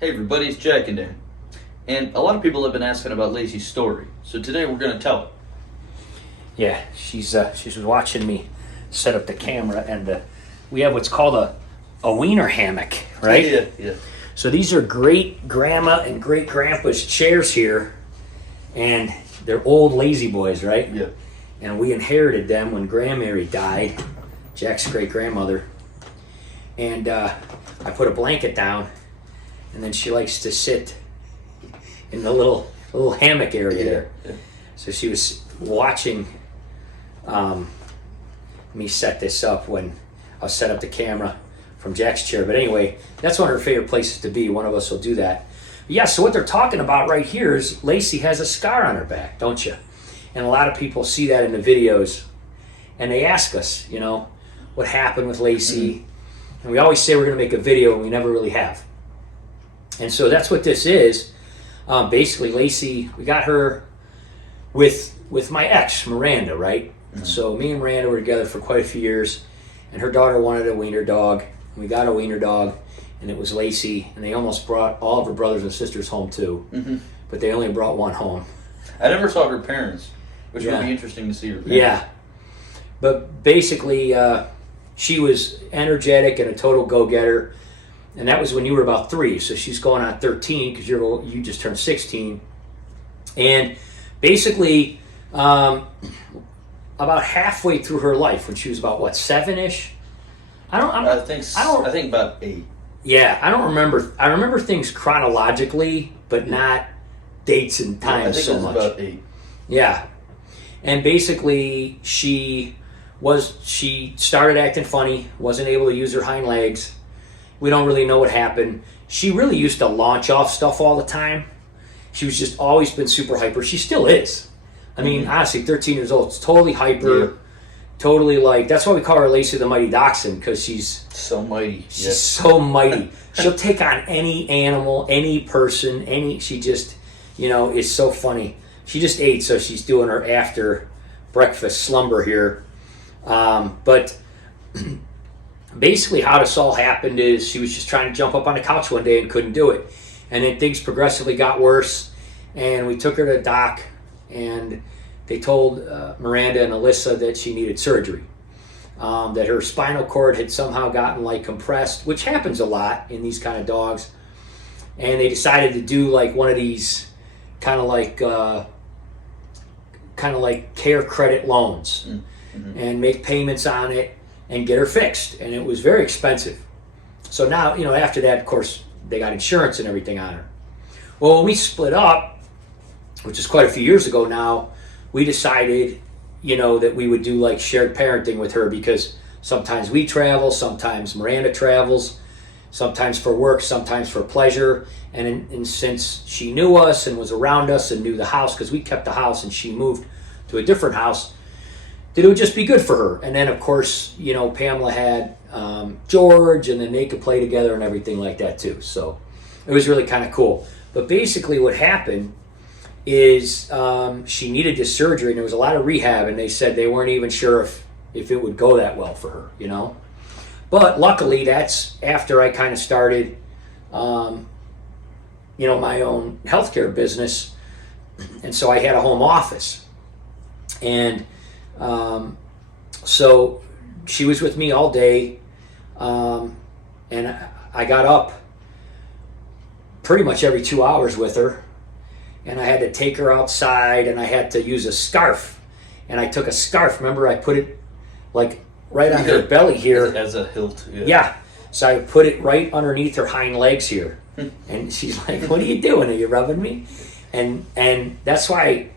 Hey everybody, it's Jack and Dan. And a lot of people have been asking about Lacey's story, so today we're going to tell it. Yeah, she's watching me set up the camera, and we have what's called a wiener hammock, right? Yeah. So these are great grandma and great grandpa's chairs here, and they're old lazy boys, right? Yeah. And we inherited them when Grandmary died, Jack's great grandmother. And I put a blanket down, and then she likes to sit in the little hammock area there. Yeah. So she was watching me set this up when I'll set up the camera from Jack's chair. But anyway, that's one of her favorite places to be. One of us will do that. But yeah, so what they're talking about right here is Lacey has a scar on her back, don't you? And a lot of people see that in the videos, and they ask us, what happened with Lacey. Mm-hmm. And we always say we're going to make a video, and we never really have. And so that's what this is. Basically, Lacey, we got her with my ex, Miranda, right? Mm-hmm. So me and Miranda were together for quite a few years, and her daughter wanted a wiener dog. And we got a wiener dog, and it was Lacey, and they almost brought all of her brothers and sisters home too. Mm-hmm. But they only brought one home. I never saw her parents, which would be interesting to see her parents. Yeah. But basically, she was energetic and a total go-getter. And that was when you were about 3. So she's going on 13 because you just turned 16. And basically, about halfway through her life, when she was about, 7-ish? I think about 8. Yeah, I don't remember. I remember things chronologically, but not dates and times so much. About 8. Yeah. And basically, she started acting funny, wasn't able to use her hind legs. We don't really know what happened. She really used to launch off stuff all the time. She was just always been super hyper. She still is. I mean, honestly, 13 years old. It's totally hyper. Yeah. Totally that's why we call her Lacey the Mighty Dachshund, because she's so mighty. She's so mighty. She'll take on any animal, any person, she just, is so funny. She just ate, so she's doing her after breakfast slumber here. But basically how this all happened is she was just trying to jump up on the couch one day and couldn't do it. And then things progressively got worse, and we took her to the doc, and they told Miranda and Alyssa that she needed surgery. That her spinal cord had somehow gotten compressed, which happens a lot in these kind of dogs. And they decided to do one of these kind of like care credit loans, mm-hmm. and make payments on it and get her fixed. And it was very expensive. So now, after that, of course, they got insurance and everything on her. Well, when we split up, which is quite a few years ago now, we decided, that we would do shared parenting with her, because sometimes we travel, sometimes Miranda travels, sometimes for work, sometimes for pleasure. And since she knew us and was around us and knew the house, because we kept the house and she moved to a different house, that it would just be good for her. And then, of course, Pamela had George, and then they could play together and everything like that too. So it was really kind of cool. But basically what happened is she needed this surgery, and there was a lot of rehab, and they said they weren't even sure if it would go that well for her, But luckily, that's after I kind of started, my own healthcare business, and so I had a home office. And so she was with me all day, and I got up pretty much every 2 hours with her. And I had to take her outside, and I had to use a scarf. And I took a scarf. Remember, I put it right on her belly here. As a hilt. Yeah. So I put it right underneath her hind legs here. And she's like, "What are you doing? Are you rubbing me?" And that's why,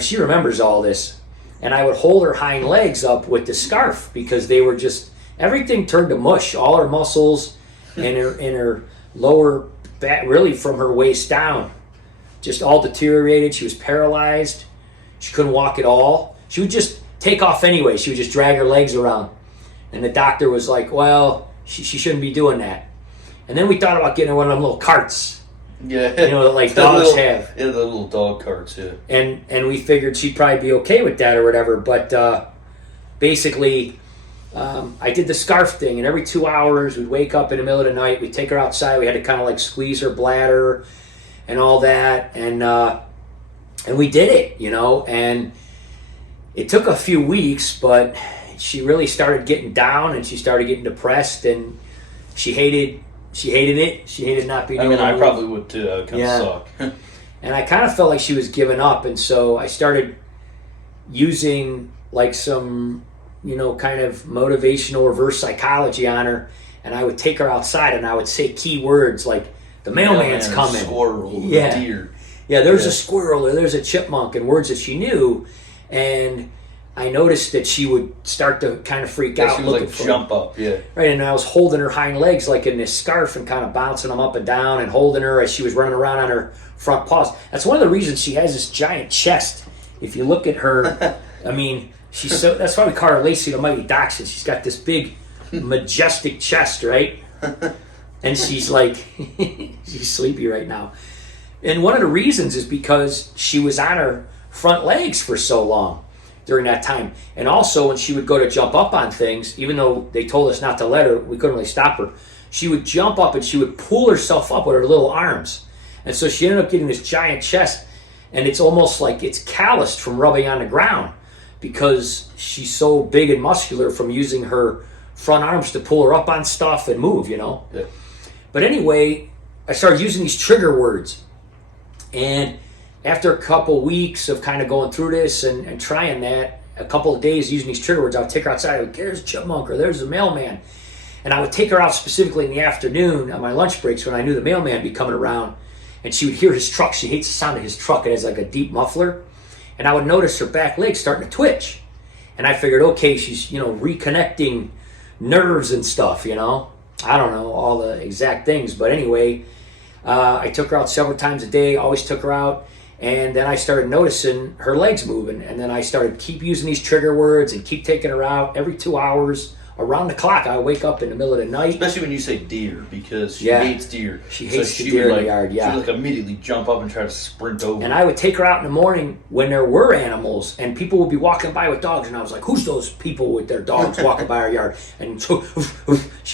she remembers all this. And I would hold her hind legs up with the scarf, because they were just, everything turned to mush. All her muscles and her lower back, really from her waist down, just all deteriorated. She was paralyzed. She couldn't walk at all. She would just take off anyway. She would just drag her legs around. And the doctor was like, well, she shouldn't be doing that. And then we thought about getting her one of them little carts. Yeah. That dogs have. Yeah, the little dog carts, yeah. And we figured she'd probably be okay with that or whatever. But basically, I did the scarf thing, and every 2 hours we'd wake up in the middle of the night, we'd take her outside, we had to kind of like squeeze her bladder and all that, and we did it, you know, and it took a few weeks, but she really started getting down and she started getting depressed, and she hated it. She hated not being able to I move. probably would too. That would kind of suck. And I kind of felt like she was giving up, and so I started using like some, you know, kind of motivational reverse psychology on her, and I would take her outside and I would say key words like, the mailman's coming. Squirrel, yeah. deer. Yeah, there's a squirrel or there's a chipmunk, and words that she knew. And I noticed that she would start to kind of freak out. She would like jump up, yeah. Right, and I was holding her hind legs like in this scarf and kind of bouncing them up and down and holding her as she was running around on her front paws. That's one of the reasons she has this giant chest. If you look at her, I mean, she's so, that's why we call her Lacey the Mighty Dachshund. She's got this big, majestic chest, right? And she's like, she's sleepy right now. And one of the reasons is because she was on her front legs for so long during that time. And also when she would go to jump up on things, even though they told us not to let her, we couldn't really stop her, she would jump up and she would pull herself up with her little arms. And so she ended up getting this giant chest, and it's almost like it's calloused from rubbing on the ground because she's so big and muscular from using her front arms to pull her up on stuff and move, you know. Yeah. But anyway, I started using these trigger words. And after a couple weeks of kind of going through this and trying that, a couple of days using these trigger words, I would take her outside. I would, there's a chipmunk or there's a mailman. And I would take her out specifically in the afternoon on my lunch breaks when I knew the mailman would be coming around. And she would hear his truck. She hates the sound of his truck. It has like a deep muffler. And I would notice her back legs starting to twitch. And I figured, okay, she's, you know, reconnecting nerves and stuff, you know. I don't know all the exact things. But anyway, I took her out several times a day, always took her out. And then I started noticing her legs moving. And then I started keep using these trigger words and keep taking her out every 2 hours. Around the clock, I wake up in the middle of the night. Especially when you say deer, because she hates deer. She hates the deer in the yard, yeah. She would like immediately jump up and try to sprint over. And I would take her out in the morning when there were animals, and people would be walking by with dogs, and I was like, who's those people with their dogs walking by our yard? And she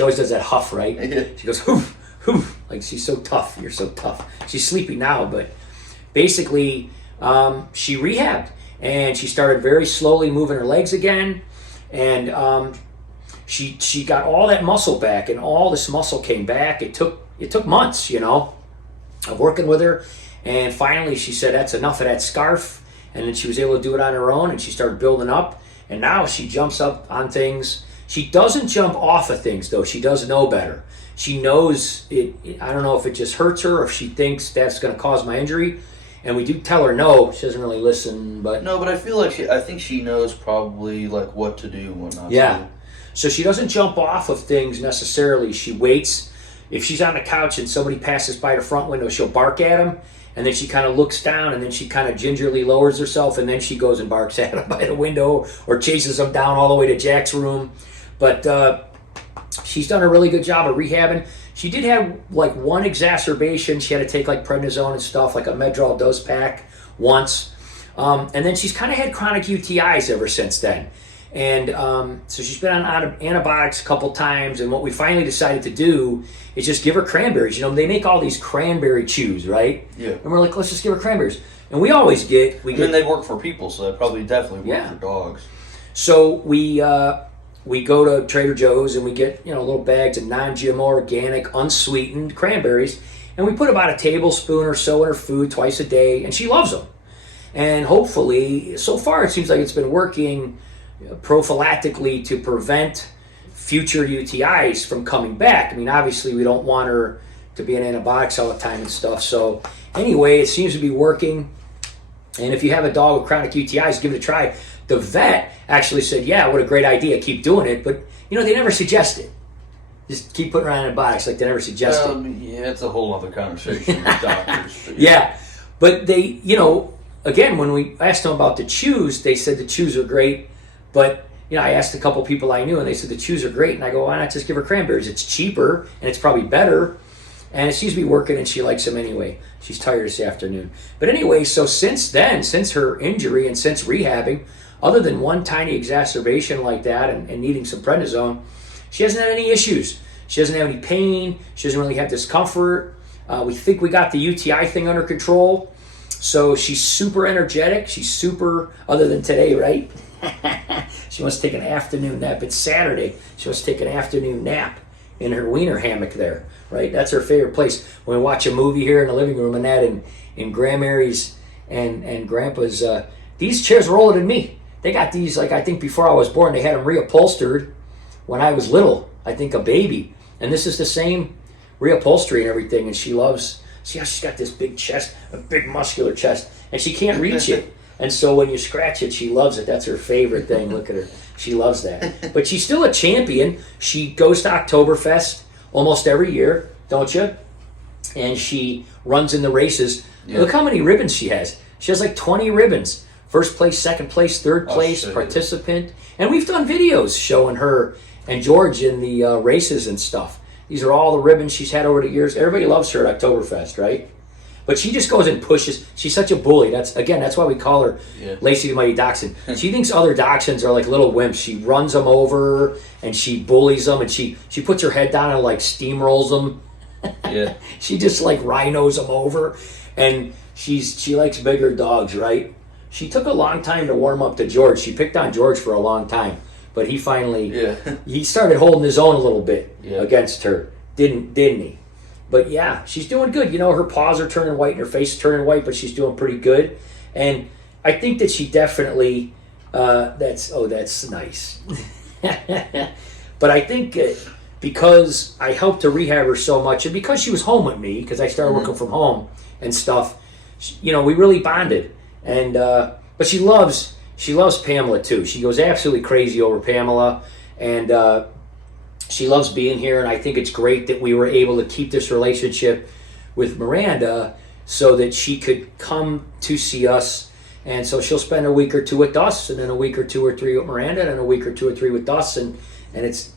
always does that huff, right? Yeah. She goes, hoof, hoof. Like, she's so tough. You're so tough. She's sleepy now, but basically, she rehabbed, and she started very slowly moving her legs again, and she got all that muscle back, and all this muscle came back. It took months, you know, of working with her, and finally she said that's enough of that scarf, and then she was able to do it on her own, and she started building up, and now she jumps up on things. She doesn't jump off of things, though. She does know better. She knows it. I don't know if it just hurts her or if she thinks that's going to cause my injury, and we do tell her no. She doesn't really listen, but no, but I feel like I think she knows probably like what to do and what not to do. So she doesn't jump off of things necessarily. She waits. If she's on the couch and somebody passes by the front window, she'll bark at them, and then she kind of looks down, and then she kind of gingerly lowers herself, and then she goes and barks at them by the window or chases them down all the way to Jack's room. But she's done a really good job of rehabbing. She did have like one exacerbation. She had to take like prednisone and stuff, like a Medrol dose pack once. And then she's kind of had chronic UTIs ever since then. And so she's been on antibiotics a couple times, and what we finally decided to do is just give her cranberries. You know, they make all these cranberry chews, right? Yeah. And we're like, let's just give her cranberries. And we always get... I mean, they work for people, so they probably definitely work for dogs. So we go to Trader Joe's, and we get, you know, little bags of non-GMO, organic, unsweetened cranberries, and we put about a tablespoon or so in her food twice a day, and she loves them. And hopefully, so far it seems like it's been working prophylactically to prevent future UTIs from coming back. I mean, obviously we don't want her to be on antibiotics all the time and stuff. So anyway, it seems to be working. And if you have a dog with chronic UTIs, give it a try. The vet actually said, yeah, what a great idea, keep doing it. But, you know, they never suggest it. Just keep putting her on antibiotics, like they never suggest it. Yeah, it's a whole other conversation with doctors. But yeah, but they, you know, again, when we asked them about the chews, they said the chews are great. But, you know, I asked a couple people I knew, and they said the chews are great. And I go, why not just give her cranberries? It's cheaper, and it's probably better. And it seems to be working, and she likes them anyway. She's tired this afternoon. But anyway, so since then, since her injury and since rehabbing, other than one tiny exacerbation like that and needing some prednisone, she hasn't had any issues. She doesn't have any pain. She doesn't really have discomfort. We think we got the UTI thing under control. So she's super energetic. She's super, other than today, right? She wants to take an afternoon nap. It's Saturday. She wants to take an afternoon nap in her wiener hammock there, right? That's her favorite place. When we watch a movie here in the living room and that in Grandmary's and Grandpa's, these chairs are older than me. They got these, like, I think before I was born, they had them reupholstered when I was little, I think a baby. And this is the same reupholstery and everything. And she loves, see how she's got this big chest, a big muscular chest, and she can't reach it. And so when you scratch it, she loves it. That's her favorite thing. Look at her. She loves that. But she's still a champion. She goes to Oktoberfest almost every year, don't you? And she runs in the races. Yeah. Look how many ribbons she has. She has like 20 ribbons. First place, second place, third place, participant. And we've done videos showing her and George in the races and stuff. These are all the ribbons she's had over the years. Everybody loves her at Oktoberfest, right? But she just goes and pushes. She's such a bully. That's why we call her Lacey the Mighty Dachshund. She thinks other Dachshunds are like little wimps. She runs them over and she bullies them and she puts her head down and like steamrolls them. Yeah. She just like rhinos them over. And she likes bigger dogs, right? She took a long time to warm up to George. She picked on George for a long time. But he finally, he started holding his own a little bit against her. Didn't he? But yeah, she's doing good. You know, her paws are turning white and her face is turning white, but she's doing pretty good. And I think that she definitely, that's nice. But I think because I helped to rehab her so much, and because she was home with me, because I started working from home and stuff, we really bonded. And but she loves Pamela too. She goes absolutely crazy over Pamela, and she loves being here. And I think it's great that we were able to keep this relationship with Miranda so that she could come to see us. And so she'll spend a week or two with us, and then a week or two or three with Miranda, and then a week or two or three with us, and it's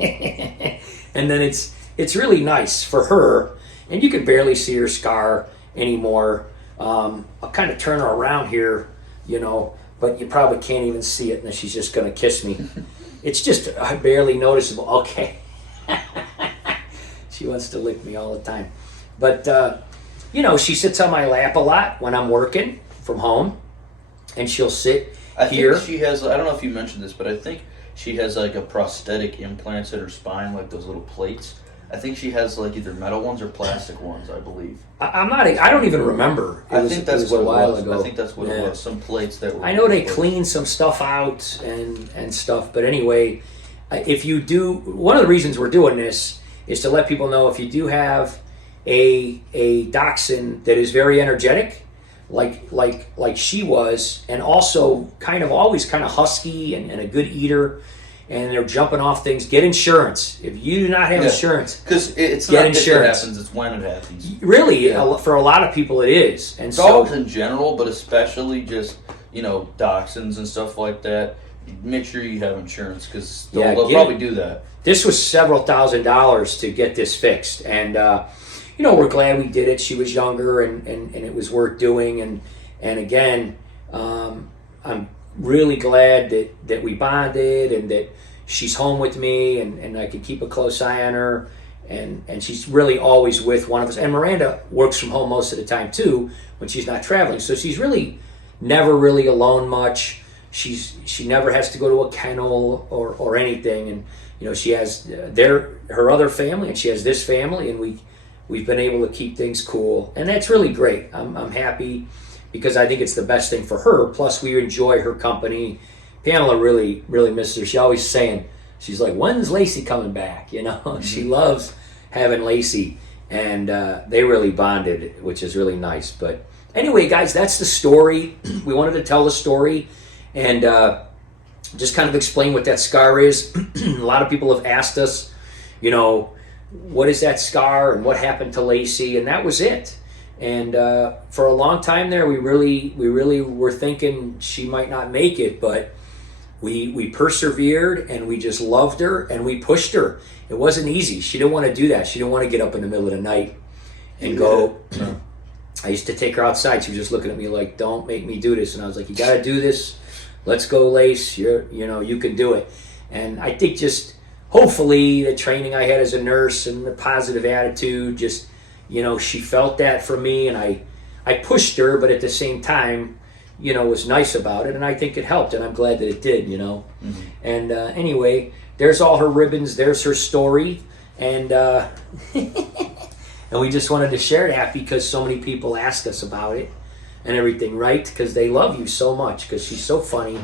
and then it's really nice for her. And you can barely see her scar anymore. I'll kind of turn her around here, but you probably can't even see it, and she's just going to kiss me. It's just barely noticeable. Okay. She wants to lick me all the time. But, she sits on my lap a lot when I'm working from home, and she'll sit here. I think she has, I don't know if you mentioned this, but I think she has like a prosthetic implants in her spine, like those little plates. I think she has like either metal ones or plastic ones, I believe. I don't even remember. I think that's what a while ago. I think that's what it was. Some plates that were. I know they cleaned some stuff out and stuff, but anyway, if you do, one of the reasons we're doing this is to let people know if you do have a dachshund that is very energetic, like she was, and also always kind of husky and a good eater, and they're jumping off things, get insurance. If you do not have insurance, because it's not if it happens, it's when it happens. Really, for a lot of people it is. And dogs in general, but especially just, dachshunds and stuff like that, make sure you have insurance, because they'll probably do that. This was several $1,000s to get this fixed, and we're glad we did it. She was younger, and it was worth doing, and again, I'm really glad that we bonded and that she's home with me, and I can keep a close eye on her, and she's really always with one of us. And Miranda works from home most of the time too when she's not traveling, so she's really never really alone much. She never has to go to a kennel or anything, and she has her other family, and she has this family, and we've been able to keep things cool, and that's really great. I'm happy, because I think it's the best thing for her. Plus, we enjoy her company. Pamela really, really misses her. She's always saying, she's like, when's Lacey coming back? Mm-hmm. She loves having Lacey, and they really bonded, which is really nice. But anyway, guys, that's the story. We wanted to tell the story and just kind of explain what that scar is. A lot of people have asked us, what is that scar and what happened to Lacey? And that was it. And for a long time there, we really were thinking she might not make it, but we persevered, and we just loved her, and we pushed her. It wasn't easy. She didn't want to do that. She didn't want to get up in the middle of the night and go. I used to take her outside. She was just looking at me like, don't make me do this. And I was like, you got to do this. let's go, Lace. You can do it. And I think just hopefully the training I had as a nurse and the positive attitude, just, she felt that from me, and I pushed her, but at the same time, was nice about it, and I think it helped, and I'm glad that it did, Mm-hmm. And anyway, there's all her ribbons, there's her story, and and we just wanted to share that because so many people ask us about it and everything, right? Because they love you so much, because she's so funny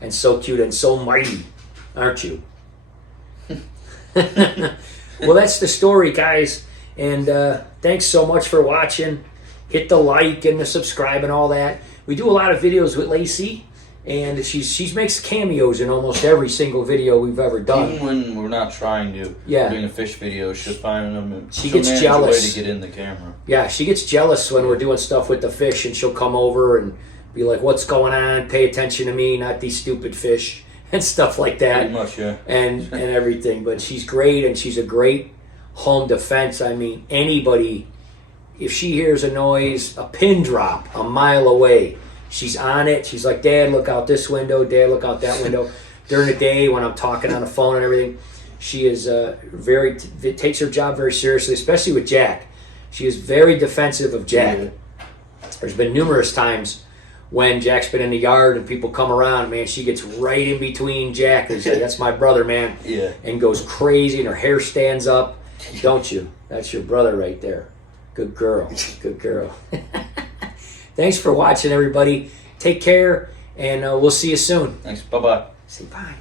and so cute and so mighty, aren't you? Well, that's the story, guys, and thanks so much for watching. Hit the like and the subscribe and all that. We do a lot of videos with Lacey, and she makes cameos in almost every single video we've ever done. Even when we're not trying to, doing a fish video, she'll find them. And she gets jealous. A way to get in the camera. Yeah, she gets jealous when we're doing stuff with the fish, and she'll come over and be like, "What's going on? Pay attention to me, not these stupid fish," and stuff like that. Pretty much, yeah. And everything. But she's great, and she's a great home defense. I mean, anybody, if she hears a noise, a pin drop a mile away, she's on it. She's like, "Dad, look out this window. Dad, look out that window." During the day when I'm talking on the phone and everything, she is takes her job very seriously, especially with Jack. She is very defensive of Jack. Yeah. There's been numerous times when Jack's been in the yard and people come around, man, she gets right in between Jack and says, "That's my brother, man." Yeah. And goes crazy and her hair stands up. Don't you? That's your brother right there. Good girl. Good girl. Thanks for watching, everybody. Take care, and we'll see you soon. Thanks. Bye-bye. Say bye.